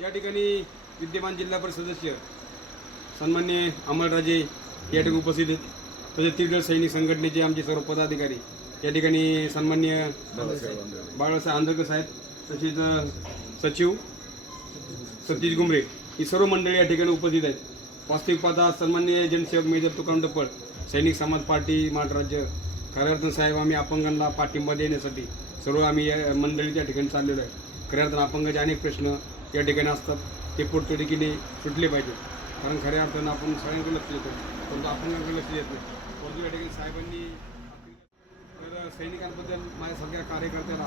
या ठिकाणी विद्यमान जिल्हा परिषद सदस्य सन्मान्य अमरराजे या ठिकाणी उपस्थित आहेत तसेच तिरगड सैनिक संघटनेचे आमचे सर्व पदाधिकारी या ठिकाणी सन्मान्य बाळासाहेब आंधळकर साहेब तसेच सचिव सतीश गुमरे ही सर्व मंडळी या ठिकाणी उपस्थित आहेत. वास्तविक पाहता सन्मान्य जनसेवक मेजर तुकाराम टप्पळ सैनिक समाज पार्टी महाराष्ट्र खऱ्या अर्थानं साहेब आम्ही अपंगांना पाठिंबा देण्यासाठी सर्व आम्ही या मंडळी त्या ठिकाणी चाललेलो आहे. खऱ्या अर्थानं अपंगाचे अनेक प्रश्न या ठिकाणी असतात. ते पोटतोडीकीने सुटले पाहिजे कारण खऱ्या अर्थानं आपण सगळ्यांकडे लक्ष देतो. परंतु आपण लक्ष देत नाही. परंतु या ठिकाणी साहेबांनी तर सैनिकांबद्दल माझ्या सगळ्या कार्यकर्त्याला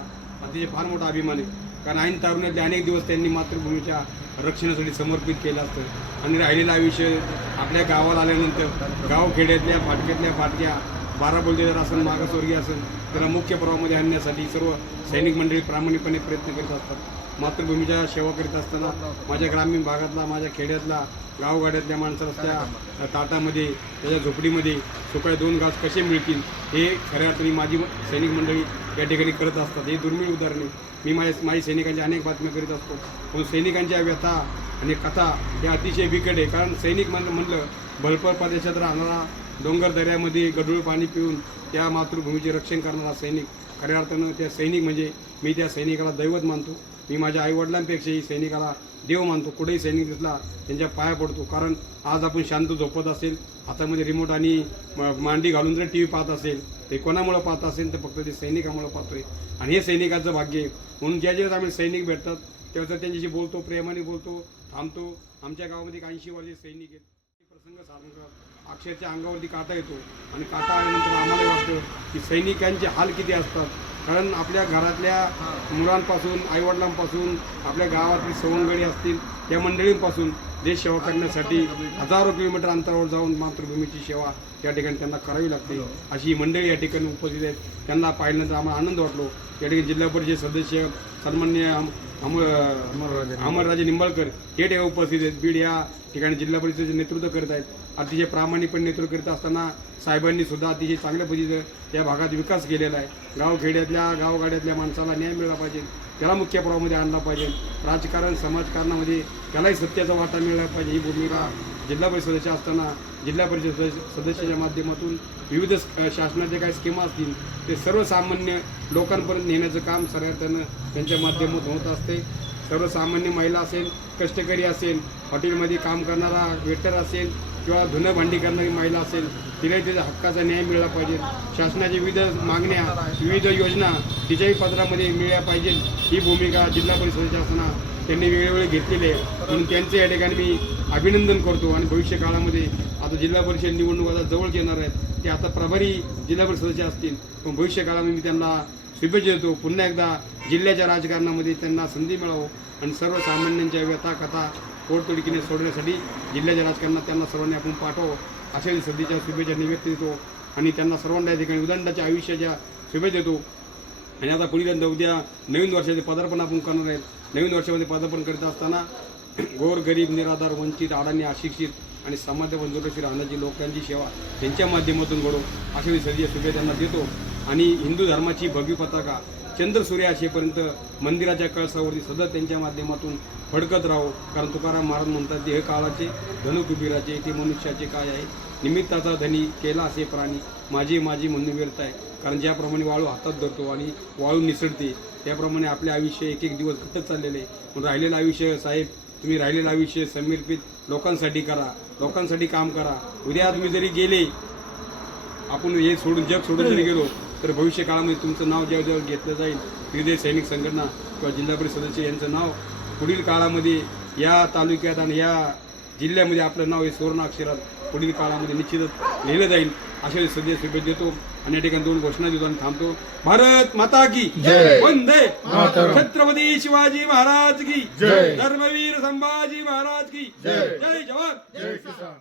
अतिशय फार मोठा अभिमान आहे. कारण ऐन तारुण्यातले अनेक दिवस त्यांनी मातृभूमीच्या रक्षणासाठी समर्पित केलं असतं. आणि राहिलेला आयुष्य आपल्या गावाला आल्यानंतर गावखेड्यातल्या फाटक्यातल्या फाटक्या बारा जर असेल मागासवर्गीय असेल त्याला मुख्य प्रवाहामध्ये आणण्यासाठी सर्व सैनिक मंडळी प्रामाणिकपणे प्रयत्न करीत असतात. मातृभूमीच्या सेवा करीत असताना माझ्या ग्रामीण भागातला माझ्या खेड्यातला गावगाड्यातल्या माणसं त्या ताटामध्ये त्याच्या झोपडीमध्ये सुकाळी दोन घास कसे मिळतील हे खऱ्या अर्थाने माझी सैनिक मंडळी या ठिकाणी करत असतात. हे दुर्मिळ उदाहरणे मी माझ्या माझी सैनिकांच्या अनेक बातम्या करीत असतो. पण सैनिकांच्या व्यथा आणि कथा या अतिशय बिकट आहे. कारण सैनिक म्हण म्हणलं भलपर प्रदेशात राहणारा डोंगर दऱ्यामध्ये गढूळ पाणी पिऊन त्या मातृभूमीचे रक्षण करणारा सैनिक खऱ्या अर्थानं त्या सैनिक म्हणजे मी त्या सैनिकाला दैवत मानतो. मी माझ्या आईवडिलांपेक्षाही सैनिकाला देव मानतो. कुठेही सैनिक दिसला त्यांच्या पाया पडतो. कारण आज आपण शांत झोपत असेल हातामध्ये रिमोट आणि मांडी घालून जर टी व्ही पाहत असेल ते कोणामुळं पाहत असेल तर फक्त ते सैनिकामुळं पाहतोय. आणि हे सैनिकाचं भाग्य आहे. म्हणून ज्या ज्या आम्ही सैनिक भेटतात तेव्हा त्यांच्याशी बोलतो प्रेमाने बोलतो थांबतो. आमच्या गावामध्ये एक ऐंशी वर्षे सैनिक आहेत. प्रसंग साधन अक्षरच्या अंगावरती काटा येतो. आणि काटा आल्यानंतर आम्हाला वाटतं की सैनिकांचे हाल किती असतात. कारण आपल्या घरातल्या मुलांपासून आईवडिलांपासून आपल्या गावातली सवंगडी असतील त्या मंडळींपासून देश सेवा करण्यासाठी हजारो किलोमीटर अंतरावर जाऊन मातृभूमीची सेवा या ठिकाणी त्यांना करावी लागते. अशी ही मंडळी या ठिकाणी उपस्थित आहेत. त्यांना पाहिल्यानंतर आम्हाला आनंद वाटलो या ठिकाणी जिल्हा परिषद सदस्य सन्मान्य अम- अमर अमरराजे निंबाळकर हे ठिकाणी उपस्थित आहेत. बीड या ठिकाणी जिल्हा परिषदेचे नेतृत्व करत आहेत. अतिशय प्रामाणिकपणे नेतृत्व करीत असताना साहेबांनी सुद्धा अतिशय चांगल्या पद्धतीनं या भागात विकास केलेला आहे. गावखेड्यातल्या गावगाड्यातल्या माणसाला न्याय मिळाला पाहिजे. त्याला मुख्य प्रवाहामध्ये आणला पाहिजे. राजकारण समाजकारणामध्ये त्यालाही सत्याचा वाटा मिळाला पाहिजे. ही भूमिका जिल्हा परिषद असताना जिल्हा परिषद सदस्याच्या माध्यमातून विविध शासनाच्या काही स्कीमा असतील ते सर्वसामान्य लोकांपर्यंत नेण्याचं काम सरकारनं त्यांच्या माध्यमातून होत असते. सर्वसामान्य महिला असेल कष्टकरी असेल हॉटेलमध्ये काम करणारा वेटर असेल किंवा धुनं भांडी करणारी महिला असेल तिलाही त्याच्या हक्काचा न्याय मिळाला पाहिजे. शासनाच्या विविध मागण्या विविध योजना तिच्याही पत्रामध्ये मिळल्या पाहिजे ही भूमिका जिल्हा परिषदेच्या असताना त्यांनी वेळोवेळी घेतलेले आहे म्हणून त्यांचे या ठिकाणी मी अभिनंदन करतो आणि भविष्य काळामध्ये आता जिल्हा परिषद निवडणूक आता जवळ येणार आहेत. ते आता प्रभारी जिल्हा परिषदेचे असतील. पण भविष्य काळामध्ये मी त्यांना शुभेच्छा देतो. पुन्हा एकदा जिल्ह्याच्या राजकारणामध्ये त्यांना संधी मिळावं आणि सर्वसामान्यांच्या व्यथा कथा पोटतोडकीने सोडण्यासाठी जिल्ह्याच्या राजकारणात त्यांना सर्वांनी आपण पाठव अशा सध्याच्या शुभेच्छा निवेदन देतो आणि त्यांना सर्वांना या ठिकाणी उदंडाच्या आयुष्याच्या शुभेच्छा देतो. आणि आता पुढील यंदा उद्या नवीन वर्षाचे पदार्पण आपण करणार आहेत नवीन वर्षामध्ये पदार्पण करीत असताना गोर गरीब निराधार वंचित आडाणी अशिक्षित आणि समाजावर दुर्लक्षित राहण्याची लोकांची सेवा त्यांच्या माध्यमातून घडो अशा मी सध्या शुभेच्छांना देतो. आणि हिंदू धर्माची भव्य पताका चंद्र सूर्य असेपर्यंत मंदिराच्या कळसावरती सदा त्यांच्या माध्यमातून फडकत राहो. कारण तुकाराम महाराज म्हणतात देह काळाचे धनुकुबीराचे ते मनुष्याचे काय आहे? निमित्ताचा धनी केला असे प्राणी माझी माझी म्हणून व्यर्थ आहे कारण ज्याप्रमाणे वाळू हातात धरतो आणि वाळू निसळते त्याप्रमाणे आपले आयुष्य एक एक दिवस घटत चाललेले आहे. राहिलेलं आयुष्य साहेब तुम्ही राहिलेलं आयुष्य समर्पित लोकांसाठी करा लोकांसाठी काम करा उद्या तुम्ही जरी गेले आपण हे सोडून जग सोडून जरी गेलो तर भविष्य काळामध्ये तुमचं नाव जेव्हा जेव्हा घेतलं जाईल हृदय सैनिक संघटना किंवा जिल्हा परिषद सदस्य यांचं नाव पुढील काळामध्ये या तालुक्यात आणि या जिल्ह्यामध्ये आपलं नाव हे सुवर्ण अक्षरात पुढील काळामध्ये निश्चितच लिहिलं जाईल अशा सध्या शुभेच्छा देतो आणि या ठिकाणी दोन घोषणा देतो आणि थांबतो भारत माता की जय. वंदे. छत्रपती शिवाजी महाराज की जय. धर्मवीर संभाजी महाराज की जय. जय जवान जय किसान